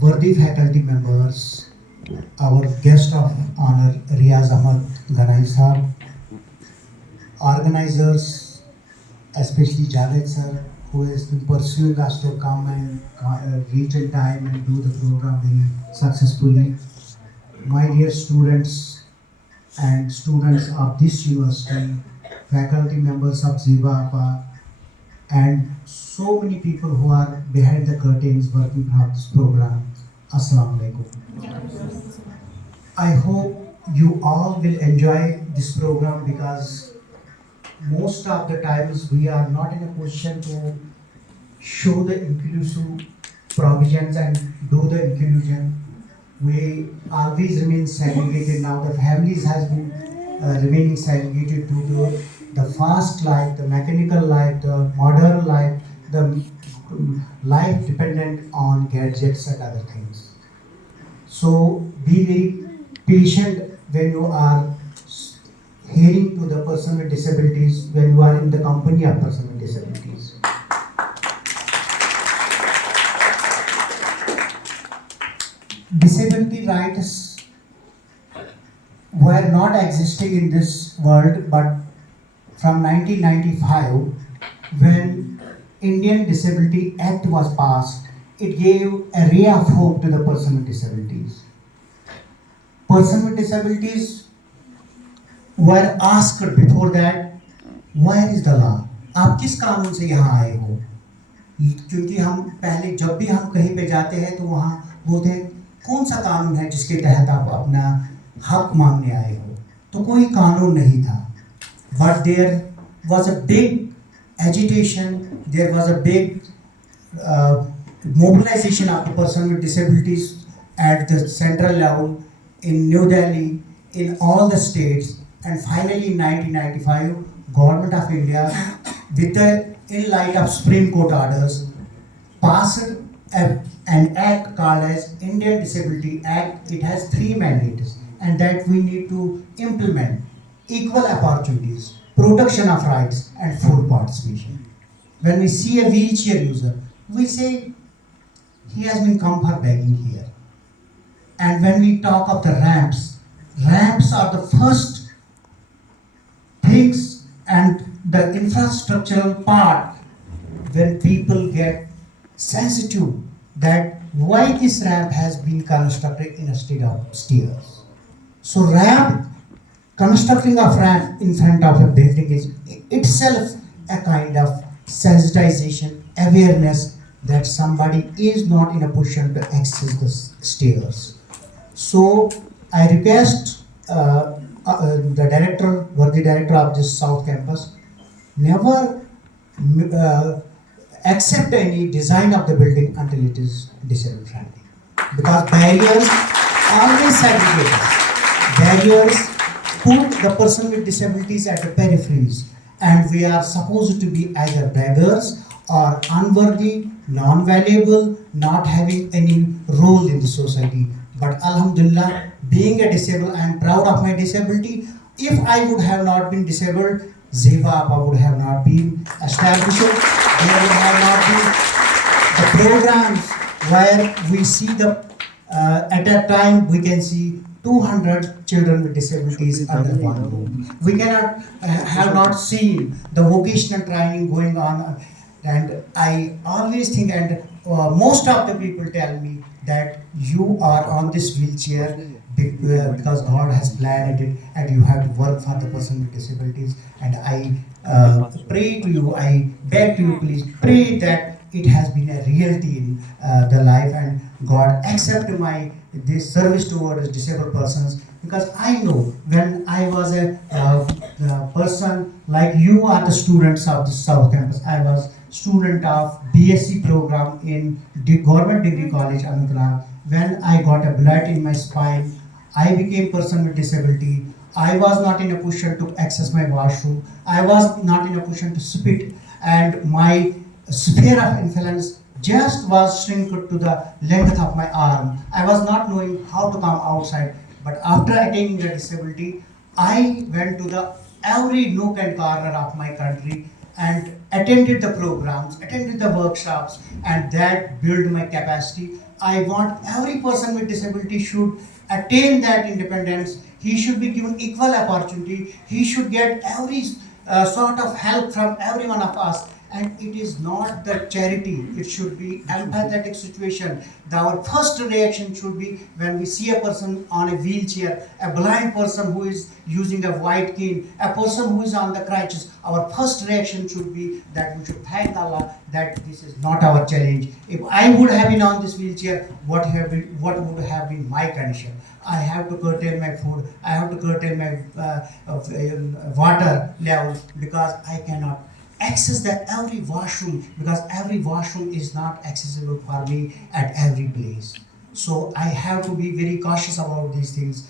worthy faculty members, our guest of honor Riaz Ahmad Sahab, organizers, especially Javed sir, who has been pursuing us to come and reach in time and do the program very successfully. My dear students and students of this university, faculty members of Zaiba Aapa, and so many people who are behind the curtains working for this program. Assalamu alaikum. I hope you all will enjoy this program because most of the times we are not in a position to show the inclusive provisions and do the inclusion. We always remain segregated. Now the families has been remaining segregated due to the fast life, the mechanical life, the modern life, the life dependent on gadgets and other things. So be very patient when you are hearing to the person with disabilities, when you are in the company of person with disabilities. Disability rights were not existing in this world, but from 1995, when Indian Disability Act was passed, it gave a ray of hope to the person with disabilities. Person with disabilities were asked before that, where is the law? आप किस कानून से यहाँ आए हो? क्योंकि हम पहले जब भी हम कहीं पे जाते हैं तो वहाँ बोलते हैं कौन सा कानून है जिसके तहत आप अपना हक मांगने आए हो? तो कोई कानून नहीं था. But there was a big agitation, there was a big mobilization of the person with disabilities at the central level in New Delhi, in all the states, and finally in 1995, Government of India, with the in light of Supreme Court orders, passed an act called as Indian Disability Act. It has three mandates, and that we need to implement: equal opportunities, protection of rights, and full participation. When we see a wheelchair user, we say he has been come for begging here. And when we talk of the ramps, ramps are the first things and the infrastructural part when people get sensitive that why this ramp has been constructed instead of stairs. So constructing a ramp in front of a building is itself a kind of sensitization, awareness that somebody is not in a position to access the stairs. So I request the worthy director of this South Campus, never accept any design of the building until it is disabled friendly. Because barriers always segregate us. Barriers put the person with disabilities at the peripheries, and we are supposed to be either beggars or unworthy, non-valuable, not having any role in the society. But Alhamdulillah, being a disabled, I am proud of my disability. If I would have not been disabled, Zaiba Aapa would have not been established. There would have not been the programs where we see at that time we can see 200 children with disabilities under one roof. We cannot have not seen the vocational training going on, and I always think, and most of the people tell me that you are on this wheelchair because God has planned it, and you have to work for the person with disabilities. And I pray to you, I beg to you, please pray that it has been a reality in the life, and God accept my this service towards disabled persons, because I know when I was a person like you are the students of the South Campus. I was student of BSc program in the Government Degree College Anantnag. When I got a blood in my spine, I became person with disability. I was not in a position to access my washroom. I was not in a position to spit, and my sphere of influence just was shrunk to the length of my arm. I was not knowing how to come outside. But after attaining the disability, I went to the every nook and corner of my country and attended the programs, attended the workshops, and that built my capacity. I want every person with disability should attain that independence. He should be given equal opportunity. He should get every sort of help from every one of us. And it is not the charity, it should be empathetic situation. Our first reaction should be when we see a person on a wheelchair, a blind person who is using a white cane, a person who is on the crutches. Our first reaction should be that we should thank Allah that this is not our challenge. If I would have been on this wheelchair, what would have been my condition? I have to curtail my food, I have to curtail my water level because I cannot access that every washroom, because every washroom is not accessible for me at every place. So I have to be very cautious about these things.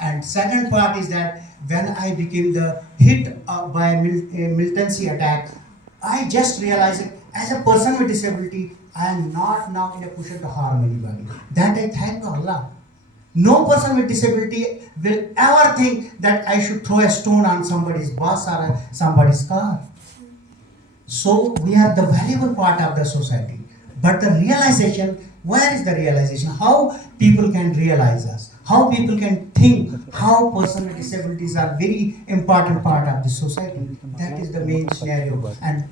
And second part is that when I became the hit by a militancy attack, I just realized that as a person with disability, I am not now in a position to harm anybody. That I thank Allah. No person with disability will ever think that I should throw a stone on somebody's bus or somebody's car. So we are the valuable part of the society. But the realization, where is the realization? How people can realize us? How people can think how persons with disabilities are very important part of the society? That is the main scenario. And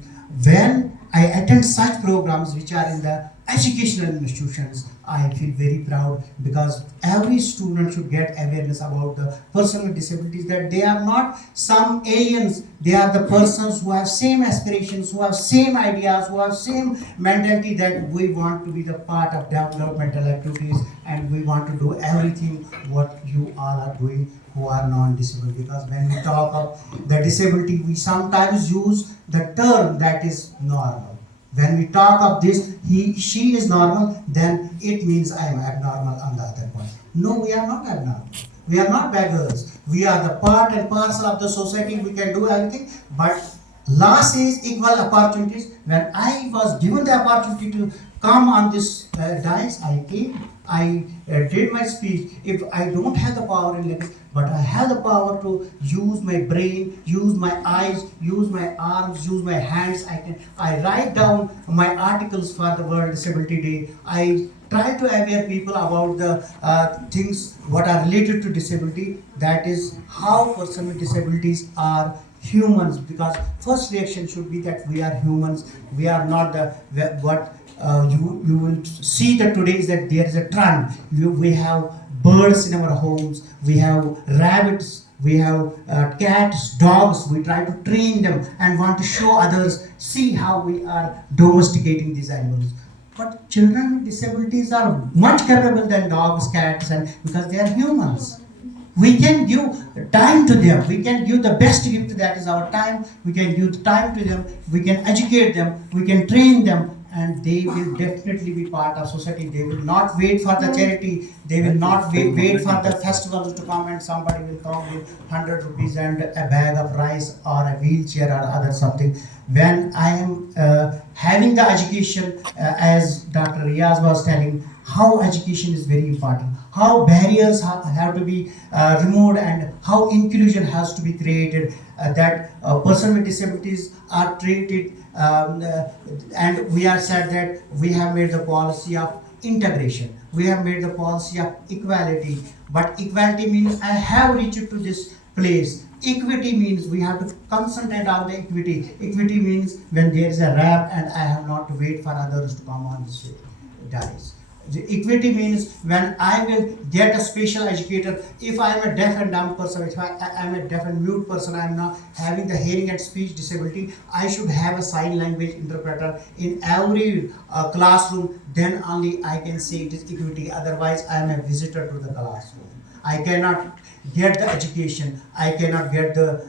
when I attend such programs which are in the educational institutions, I feel very proud because every student should get awareness about the person with disabilities, that they are not some aliens, they are the persons who have same aspirations, who have same ideas, who have same mentality, that we want to be the part of developmental activities and we want to do everything what you all are doing who are non-disabled. Because when we talk of the disability, we sometimes use the term that is normal. When we talk of this, she is normal, then it means I am abnormal on the other point. No, we are not abnormal. We are not beggars. We are the part and parcel of the society. We can do everything. But law says equal opportunities. When I was given the opportunity to come on this dais, I came. I did my speech. If I don't have the power in legs, but I have the power to use my brain, use my eyes, use my arms, use my hands. I write down my articles for the World Disability Day. I try to aware people about the things what are related to disability. That is how persons with disabilities are humans. Because first reaction should be that we are humans. We are not the what. You will see that today is that there is a trend. We have birds in our homes, we have rabbits, we have cats, dogs. We try to train them and want to show others, see how we are domesticating these animals. But children with disabilities are much capable than dogs, cats, and because they are humans. We can give time to them. We can give the best gift, that is our time. We can give time to them. We can educate them. We can train them. And they will definitely be part of society. They will not wait for the charity. They will not wait for the festivals to come and somebody will come with 100 rupees and a bag of rice or a wheelchair or other something. When I am having the education, as Dr. Riaz was telling, how education is very important, how barriers have to be removed, and how inclusion has to be created, that persons with disabilities are treated, and we are said that we have made the policy of integration, we have made the policy of equality. But equality means I have reached to this place. Equity means we have to concentrate on the equity. Equity means when there is a rap and I have not to wait for others to come on this dais. The equity means when I will get a special educator. If I am a deaf and dumb person, if I am a deaf and mute person, I am not having the hearing and speech disability, I should have a sign language interpreter in every classroom. Then only I can say it is equity. Otherwise, I am a visitor to the classroom. I cannot get the education. I cannot get the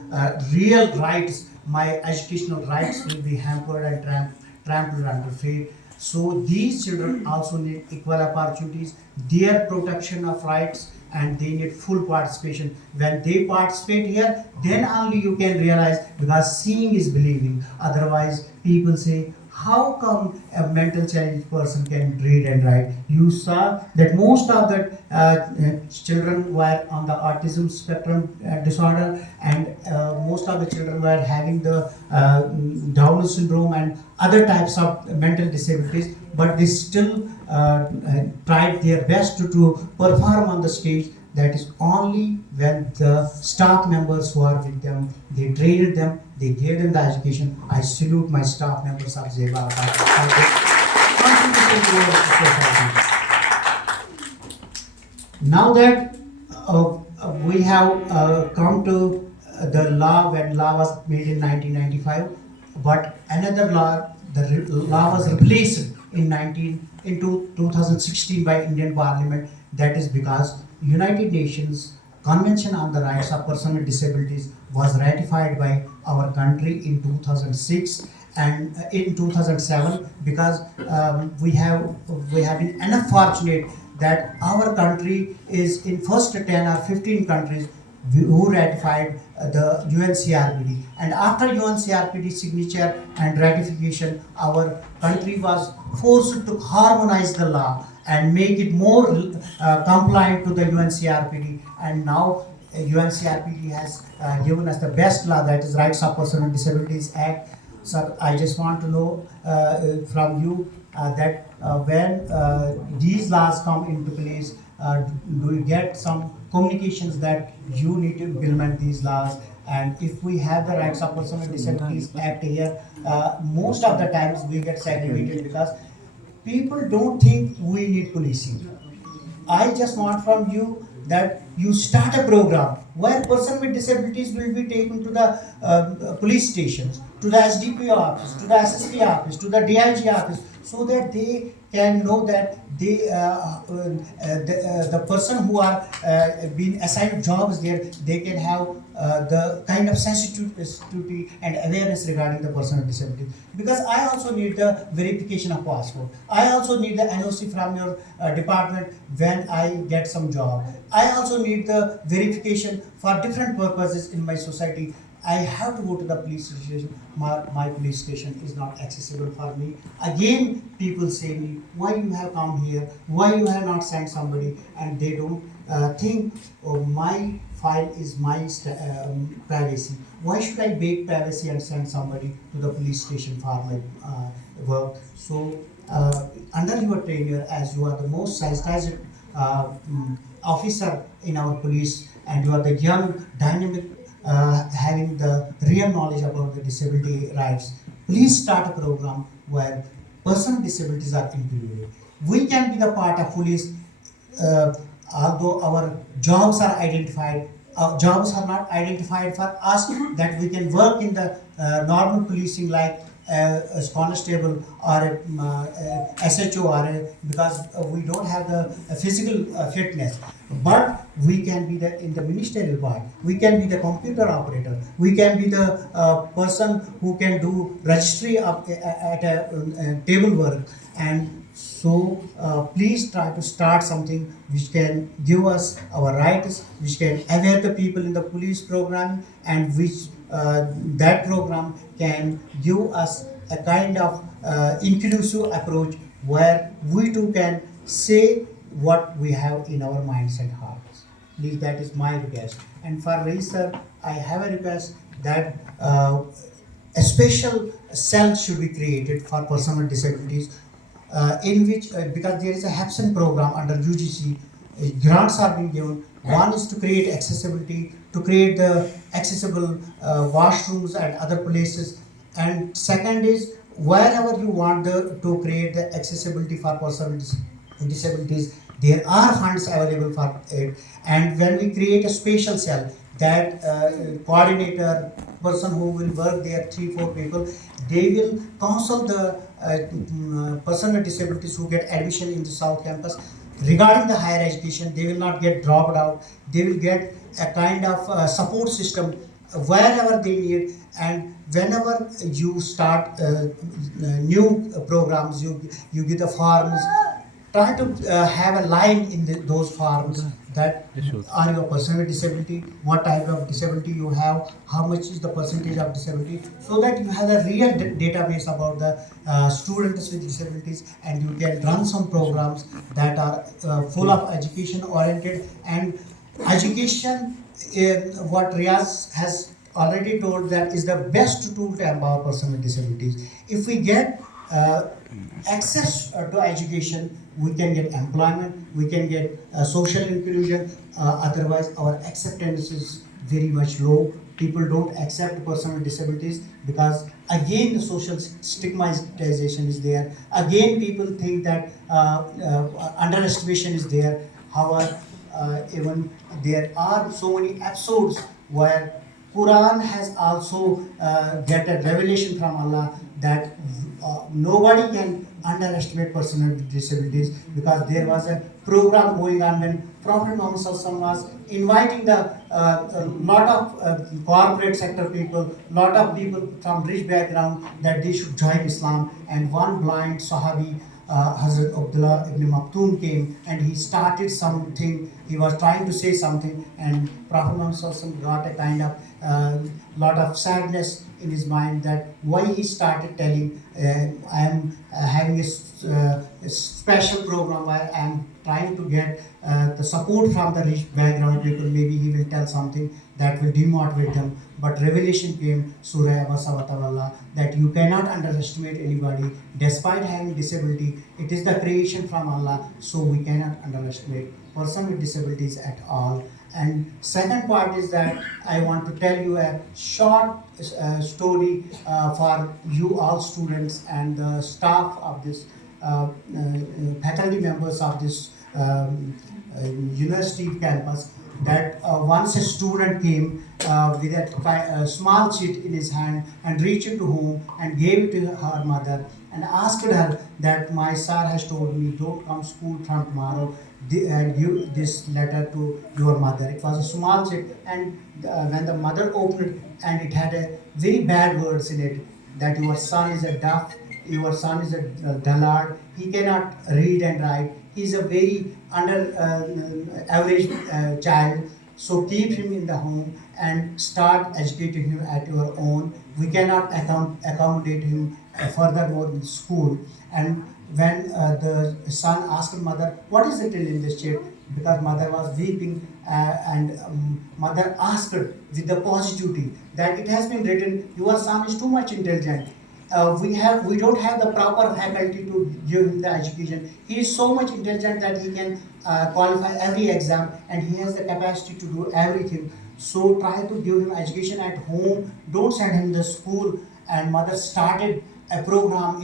real rights. My educational rights will be hampered and trampled under feet. So these children also need equal opportunities, their protection of rights, and they need full participation. When they participate here, then only you can realize, because seeing is believing. Otherwise, people say, how come a mental challenged person can read and write? You saw that most of the children were on the autism spectrum disorder, and most of the children were having the Down syndrome and other types of mental disabilities, but they still tried their best to perform on the stage. That is only when the staff members who are with them, they trained them, they gave them the education. I salute my staff members of Zaiba Aapa for their contribution to our society. Now that we have come to the law, when law was made in 1995, but another law, the law was replaced in 2016 by Indian Parliament. That is because United Nations Convention on the Rights of Persons with Disabilities was ratified by our country in 2006 and in 2007, because we have been enough fortunate that our country is in first 10 or 15 countries who ratified the UNCRPD. And after UNCRPD signature and ratification, our country was forced to harmonize the law and make it more compliant to the UNCRPD. And now UNCRPD has given us the best law, that is Rights of Persons with Disabilities Act. Sir, I just want to know from you that when these laws come into place, do you get some communications that you need to implement these laws? And if we have the Rights of Persons with Disabilities Act here, most of the times we get segregated because people don't think we need policing. I just want from you that you start a program where person with disabilities will be taken to the police stations, to the SDPO office, to the SSP office, to the DIG office, so that they can know that the person who are being assigned jobs there, they can have the kind of sensitivity and awareness regarding the person with disability. Because I also need the verification of passport. I also need the NOC from your department when I get some job. I also need the verification for different purposes in my society. I have to go to the police station. My police station is not accessible for me. Again, people say me, why you have come here? Why you have not sent somebody? And they don't think, oh, my file is my privacy. Why should I break privacy and send somebody to the police station for my work? So, under your tenure, as you are the most sensitized officer in our police, and you are the young, dynamic, having the real knowledge about the disability rights, please start a program where person with disabilities are included. We can be the part of police, although our jobs are identified. Our jobs are not identified for us, that we can work in the normal policing like a constable or a SHO, or because we don't have the physical fitness, but we can be in the ministerial part. We can be the computer operator. We can be the person who can do registry at a table work. And so please try to start something which can give us our rights, which can aware the people in the police program, and which that program can give us a kind of inclusive approach where we too can say what we have in our minds and hearts. Please, that is my request. And for Raisa, I have a request that a special cell should be created for persons with disabilities, in which, because there is a HAPSON program under UGC, grants are being given. One is to create accessibility, to create the accessible washrooms and other places. And second is, wherever you want to create the accessibility for persons with disabilities, there are funds available for it. And when we create a special cell, that coordinator, person who will work there, 3-4 people, they will counsel the person with disabilities who get admission in the South Campus regarding the higher education. They will not get dropped out. They will get a kind of support system wherever they need. And whenever you start new programs, you give the forms, try to have a line in those forms that are you a person with disability, what type of disability you have, how much is the percentage of disability, so that you have a real database about the students with disabilities, and you can run some programs that are full of education oriented. And education, what Riaz has already told, that is the best tool to empower person with disabilities. If we get access to education, we can get employment, we can get social inclusion. Otherwise, our acceptance is very much low. People don't accept person with disabilities because again the social stigmatization is there. Again, people think that underestimation is there. However, even there are so many episodes where Quran has also get a revelation from Allah that nobody can underestimate person with disabilities, because there was a program going on when Prophet Muhammad Sallallahu was inviting the lot of corporate sector people, lot of people from rich background, that they should join Islam. And one blind Sahabi, Hazrat Abdullah ibn Maktoum, came and he started something. He was trying to say something, and Prophet Muhammad got a kind of lot of sadness in his mind, that why he started telling, I am having a special program where I am trying to get the support from the rich background people. Maybe he will tell something that will demotivate them. But revelation came, Surah Abasa wa Tawalla, that you cannot underestimate anybody despite having disability. It is the creation from Allah, so we cannot underestimate person with disabilities at all. And second part is that I want to tell you a short story for you all students and the staff of this faculty members of this university campus, that once a student came with a small sheet in his hand and reached it to home and gave it to her mother and asked her that my sir has told me don't come school from tomorrow, and give this letter to your mother. It was a small sheet, and when the mother opened it, and it had a very bad words in it, that your son is a deaf, your son is a dullard, he cannot read and write, he is a very under average child, so keep him in the home and start educating him at your own. We cannot accommodate him furthermore in school. And when the son asked mother, what is it in this sheet? Because mother was weeping, and mother asked her with the positivity that it has been written, your son is too much intelligent. We don't have the proper faculty to give him the education. He is so much intelligent that he can qualify every exam, and he has the capacity to do everything. So try to give him education at home. Don't send him to school. And mother started a program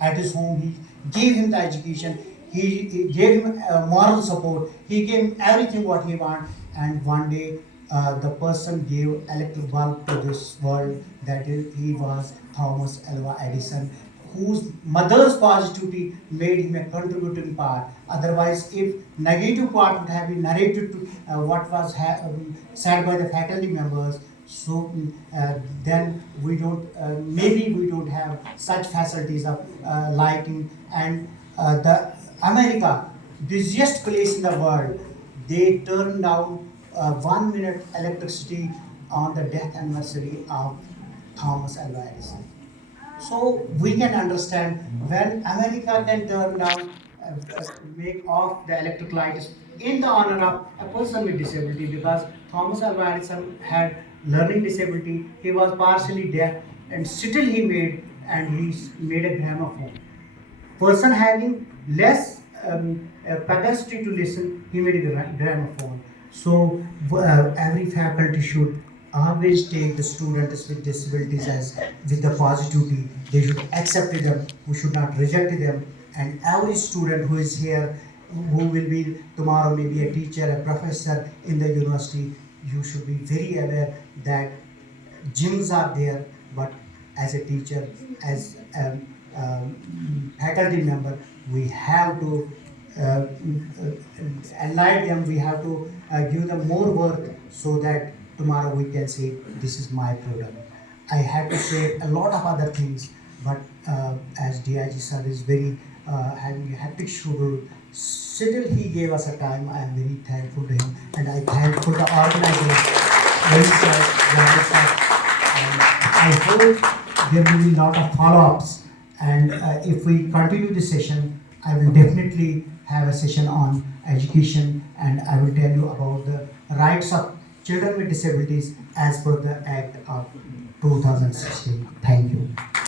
at his home. He gave him the education. He gave him moral support. He gave him everything what he want. And one day, the person gave electric bulb to this world. That is, he was Thomas Alva Edison, whose mother's positivity made him a contributing part. Otherwise, if negative part would have been narrated to what was said by the faculty members, so then we don't, maybe we don't have such facilities of lighting. And the America, busiest place in the world, they turned down 1 minute electricity on the death anniversary of Thomas Alva Edison. So we can understand when America can turn down, make off the electric lights in the honor of a person with disability, because Thomas Alva Edison had learning disability, he was partially deaf, and still he made a gramophone. Person having less capacity to listen, he made a gramophone. So every faculty should always take the students with disabilities as with the positivity. They should accept them. We should not reject them. And every student who is here, who will be tomorrow maybe a teacher, a professor in the university, you should be very aware that gyms are there, but as a teacher, as a faculty member, we have to enlighten them, we have to give them more work, so that tomorrow we can say, this is my product. I had to say a lot of other things, but as DIG sir is very having a hectic schedule. Still, he gave us a time. I am very thankful to him, and I thankful the organizers, very sir, Javed sir. And I hope there will be a lot of follow-ups. And if we continue this session, I will definitely have a session on education, and I will tell you about the rights of children with disabilities as per the Act of 2016. Thank you.